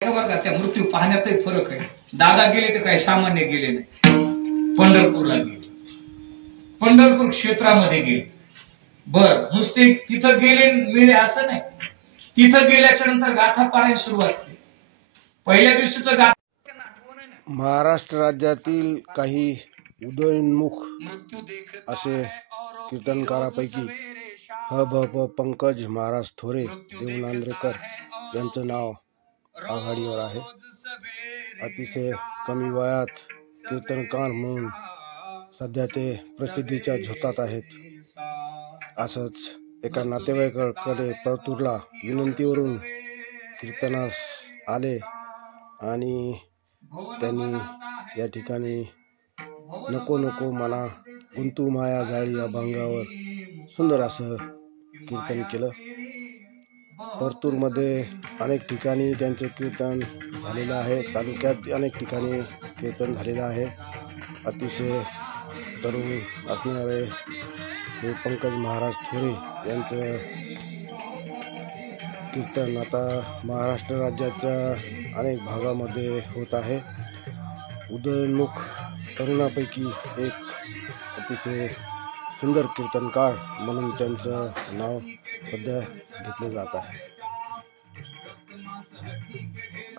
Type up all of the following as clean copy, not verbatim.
बरं का, त्या मृत्यू पाहण्यातही फरक आहे. दादा गेले तर काही सामान्य गेले नाही, पंढरपूरला गेले, पंढरपूर क्षेत्रामध्ये गेले. बर नुसते तिथं गेले मिळे असं नाही, तिथं गेल्याच्या नंतर गाथा पारायण सुरुवात केली. पहिल्या दिवशीचं गाथा. महाराष्ट्र राज्यातील काही उदयोन्मुख असे कीर्तनकारापैकी भ पंकज महाराज थोरे देवनांद्रेकर यांचं नाव आघाडीवर आहे. अतिशय कमी वयात कीर्तनकार म्हणून सध्या ते प्रसिद्धीच्या झोतात आहेत. असंच एका नातेवाईकाकडे परतूरला विनंतीवरून कीर्तनास आले आणि त्यांनी या ठिकाणी नको नको मना गुंतू माया जाळी अभंगावर सुंदर असं कीर्तन केलं. परतूरमध्ये अनेक ठिकाणी त्यांचे कीर्तन झालेलं आहे, तालुक्यात अनेक ठिकाणी कीर्तन झालेलं आहे. अतिशय तरुण असणारे श्री पंकज महाराज थोरे यांचं कीर्तन आता महाराष्ट्र राज्याच्या अनेक भागामध्ये होत आहे. उदयोन्मुख तरुणापैकी एक अतिशय सुंदर कीर्तनकार म्हणून त्यांचं नाव सध्या घेतले जात आहे.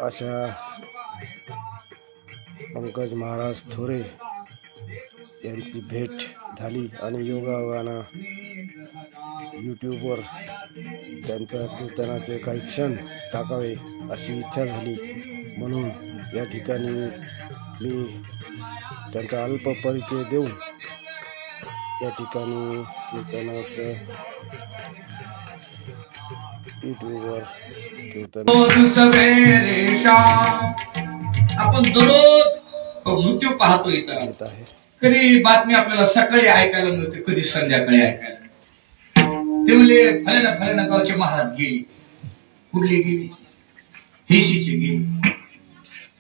अशा पंकज महाराज थोरे यांची भेट झाली आणि योगायोगानं यूट्यूबवर त्यांच्या कीर्तनाचे काही क्षण टाकावे अशी इच्छा झाली. म्हणून या ठिकाणी मी त्यांचा अल्प परिचय देऊन या ठिकाणी कीर्तनाचं यूट्यूबवर कीर्तन. आपण दररोज मृत्यू पाहतो इथं येत आहे. कधी बातमी आपल्याला सकाळी ऐकायला मिळते, कधी संध्याकाळी ऐकायला. ते म्हणले फलाना गावचे महाराज गेले. कुठले गेले? हिशीचे गेले.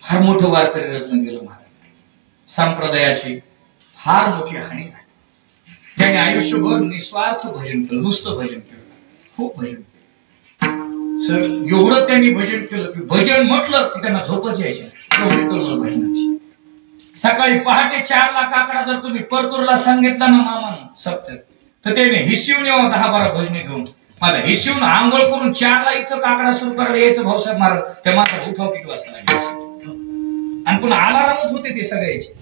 फार मोठं वारकरी रचून गेलं महाराज. संप्रदायाची फार मोठी हानी झाली. त्याने आयुष्यभर निस्वार्थ भजन केलं, नुसतं भजन केलं, खूप भजन केलं. सर एवढं त्यांनी भजन केलं की भजन म्हटलं की त्यांना झोपच यायची. भजनाची सकाळी पहाटे 4ला काकडा जर तुम्ही परतूरला सांगितला ना मामानं सप्त, तर त्याने हिशिवून यावं 10-12 भजने घेऊन. मला हिशिवून आंघोळ करून 4ला इथं काकडा सुरू करायला यायचं. भाऊसाहेब महाराज त्या मात्र उठाव किती वाजता लागायचं आणि पुन्हा अलारामच होते ते सगळ्याचे.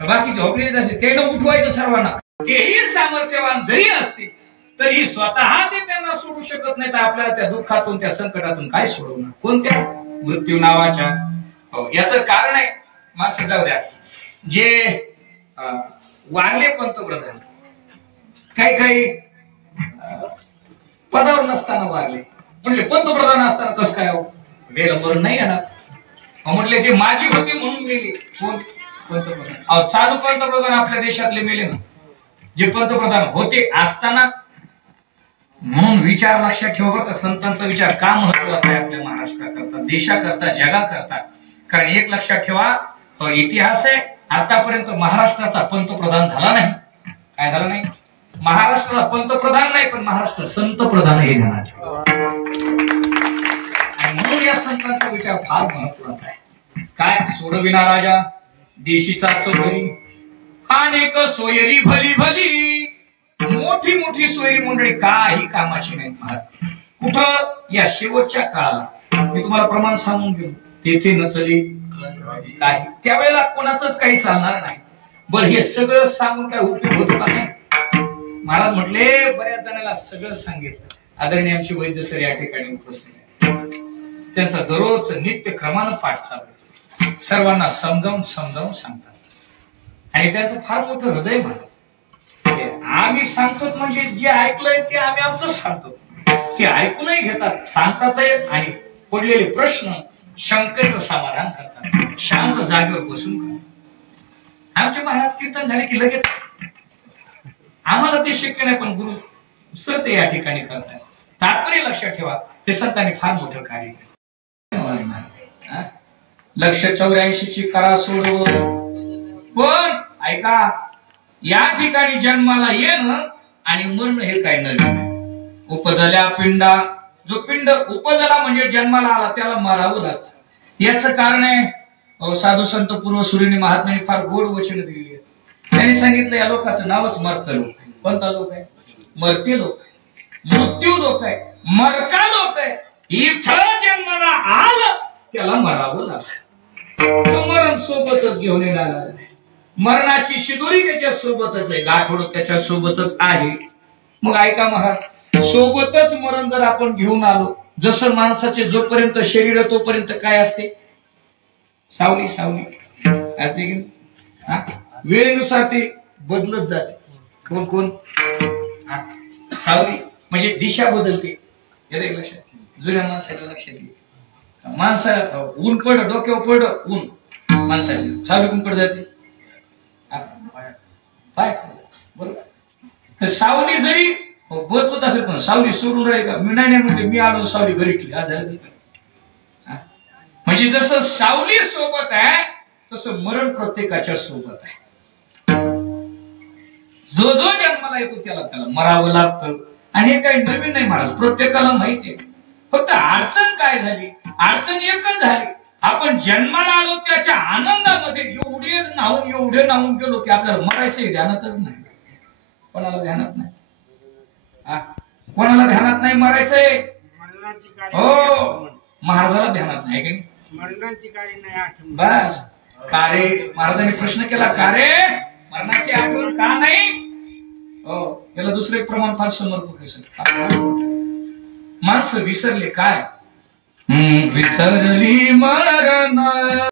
बाकी झोपले जायचे, ते न उठवायचं सर्वांना. तेही सामर्थ्यवान जरी असते तरी स्वतः ते त्यांना सोडू शकत नाही. तर आपल्याला त्या दुःखातून त्या संकटातून काय सोडवणार? कोणत्या? मृत्यू नावाच्या. याचं कारण आहे माणसं जाऊ द्या, जे वारले पंतप्रधान काही पदावर नसताना वारले, म्हणजे पंतप्रधान असताना कसं काय गेलं? मरण नाही येणार. म्हटले ते माझी होती म्हणून गेले. कोण? पंतप्रधान. चालू पंतप्रधान आपल्या देशातले मेले ना, जे पंतप्रधान होते असताना. म्हणून विचार लक्षात ठेवा बरं का, संतांचा विचार का महत्वाचा आहे आपल्या महाराष्ट्राकरता, देशाकरता, जगाकरता. कारण एक लक्षात ठेवा, तो इतिहास आहे. आतापर्यंत महाराष्ट्राचा पंतप्रधान झाला नाही. काय झाला नाही? महाराष्ट्राला पंतप्रधान नाही, पण महाराष्ट्र संतप्रधान हे ध्यानात ठेवा. आणि म्हणून या संतांचा विचार फार महत्वाचा आहे. काय? सोडविना राजा देशीचा चौधरी, अनेक सोयरी भली भली. मोठी मोठी सोयरी मंडळी काही कामाची नाही महाराज. कुठं? या शेवटच्या काळाला मी तुम्हाला प्रमाण सांगून घेऊ. तेथे नचली काय, त्यावेळेला कोणाचंच काही चालणार नाही. बरं हे सगळं सांगून काय उपयोग होतो का? नाही. महाराज म्हटले बऱ्याच जणांना सगळं सांगितलं. आदरणीय आमची वैद्य सर या ठिकाणी उपस्थित आहेत. त्यांचा दररोज नित्य क्रमानं पाठ चालू, सर्वांना समजावून सांगतात. आणि त्यांचं फार मोठं हृदय महाराज. आम्ही सांगतो म्हणजे जे ऐकलंय ते आम्ही आमचं सांगतो. ते ऐकूनही घेतात, सांगतात आणि पडलेले प्रश्न शंकेचं समाधान करतात. शांत जागेवर बसून करतात. आमचे महाराज कीर्तन झाले की लगेच. आम्हाला ते शक्य नाही, पण गुरु सर ते या ठिकाणी करतात. तात्पर्य लक्षात ठेवा, ते संतांनी फार मोठं कार्य केलं. लक्ष 84ची करा सोडव. पण ऐका, या ठिकाणी जन्माला येणं आणि मरण हे काय नवीन. उपजल्या पिंडा जो पिंड उपजला म्हणजे जन्माला आला त्याला मरावं लागतं। याचं कारण आहे साधू संत पूर्व सुरीने महात्म्याने फार गोड वचन दिली आहे। त्यांनी सांगितलं या लोकांचं नावच मरत लोक आहे। कोणता लोक आहे? मरते लोक आहे, मृत्यू लोक आहे, मरका लोक आहे। इथं जन्माला आलं त्याला मरावं लागतं। मरण सोबतच घेऊन येणार, मरणाची शिदोरी त्याच्या सोबतच आहे, गाठोड त्याच्या सोबतच आहे। मग ऐका महाराज, सोबतच मरण जर आपण घेऊन आलो, जसं माणसाचे जोपर्यंत शरीर तोपर्यंत काय असते? सावली सावली असते की वेळेनुसार ते बदलत जाते। कोण कोण? सावली म्हणजे दिशा बदलते। लक्षात, जुन्या माणसाला लक्षात घे, माणसा ऊन पड डोक्यावर पड ऊन माणसाची सावली कोण पड जाते? पाय बरोबर। सावली जरी बदलत असेल पण सावली सोडून राहील का? मी नाही म्हणजे मी आलो सावली घरी ठेवली आज झालं। म्हणजे जसं सावली सोबत आहे तसं मरण प्रत्येकाच्या सोबत आहे। जो जो जन्माला येतो त्याला त्याला मरावं लागतं। आणि हे काही नवीन नाही महाराज, प्रत्येकाला माहिती आहे। फक्त अडचण काय झाली? अडचण एकच झाली, आपण जन्माला आलो त्याच्या आनंदामध्ये एवढे नाहून गेलो की आपल्याला मरायचं ध्यानातच नाही। कोणाला ध्यानात नाही? कोणाला ध्यानात नाही मरायचंय? हो, महाराजाला ध्यानात नाही की मरणाची कार्य नाही। बस का रे? महाराजांनी प्रश्न केला, का रे मरणाची आठवण का नाही? हो, याला दुसरे प्रमाण फार समर्पक आहे। माणसं विसरले काय? विसरली मरण